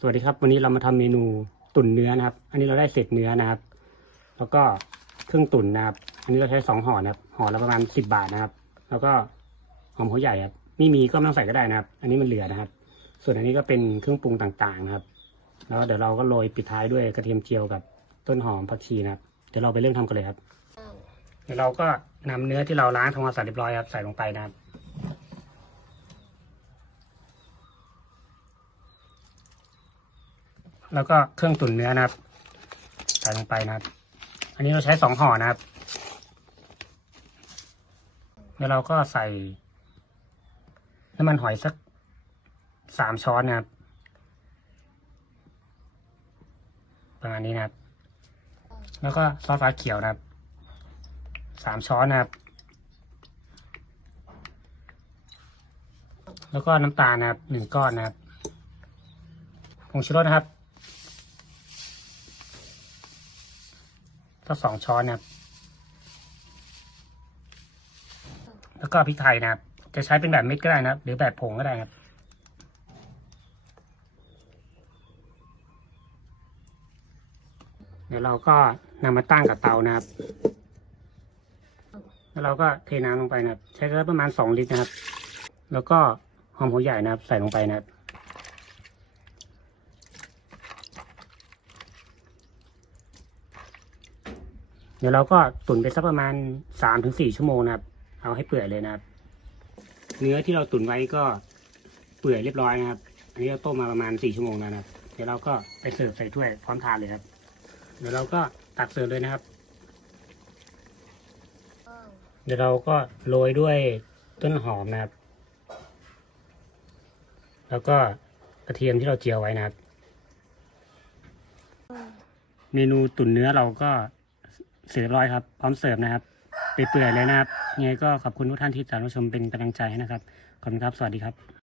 สวัสดีครับ วันนี้เรามาทำเมนูตุ๋นเนื้อนะครับ อันนี้เราได้เศษเนื้อนะครับ แล้วก็เครื่องตุ๋นนะครับ อันนี้เราใช้สองห่อนะครับห่อละประมาณสิบบาทนะครับ แล้วก็หอมหัวใหญ่ครับไม่มีก็ไม่ต้องใส่ก็ได้นะครับ อันนี้มันเหลือนะครับ ส่วนอันนี้ก็เป็นเครื่องปรุงต่างๆนะครับ แล้วเดี๋ยวเราก็โรยปิดท้ายด้วยกระเทียมเจียวกับต้นหอมผักชีนะครับ เดี๋ยวเราไปเริ่มทำกันเลยครับ เดี๋ยวเราก็นำเนื้อที่เราล้างทำความสะอาดเรียบร้อยครับใส่ลงไปนะครับ แล้วก็เครื่องตุ๋นเนื้อนะครับใส่ลงไปนะครับ อันนี้เราใช้สองห่อนะครับ แล้วเราก็ใส่น้ำมันหอยสักสามช้อนนะครับ ประมาณนี้นะครับ แล้วก็ซอสฟ้าเขียวนะครับสามช้อนนะครับ แล้วก็น้ำตาลนะครับหนึ่งก้อนนะครับผงชูรสนะครับ ก็สองช้อนนะครับ แล้วก็พริกไทยนะครับ จะใช้เป็นแบบเม็ดก็ได้นะครับ หรือแบบผงก็ได้ครับ เดี๋ยวเราก็นำมาตั้งกับเตานะครับ แล้วเราก็เทน้ำลงไปนะครับ ใช้เกลือประมาณสองลิตรนะครับ แล้วก็หอมหัวใหญ่นะครับ ใส่ลงไปนะครับ เดี๋ยวเราก็ตุ๋นไปสักประมาณสามถึงสี่ชั่วโมงนะครับ เอาให้เปื่อยเลยนะครับ เนื้อที่เราตุ๋นไว้ก็เปื่อยเรียบร้อยนะครับ อันนี้เราต้มมาประมาณสี่ชั่วโมงแล้วนะครับ เดี๋ยวเราก็ไปเสิร์ฟใส่ถ้วยพร้อมทานเลยครับ เดี๋ยวเราก็ตักเสิร์ฟเลยนะครับ เดี๋ยวเราก็โรยด้วยต้นหอมนะครับ แล้วก็กระเทียมที่เราเจียวไว้นะครับ เมนูตุ๋นเนื้อเราก็ เสร็จเรียบร้อยครับ พร้อมเสิร์ฟนะครับไปเปื่อยๆเลยนะครับยังไงก็ขอบคุณทุกท่านที่ติดตามรับชมเป็นกำลังใจให้นะครับ ขอบคุณครับ สวัสดีครับ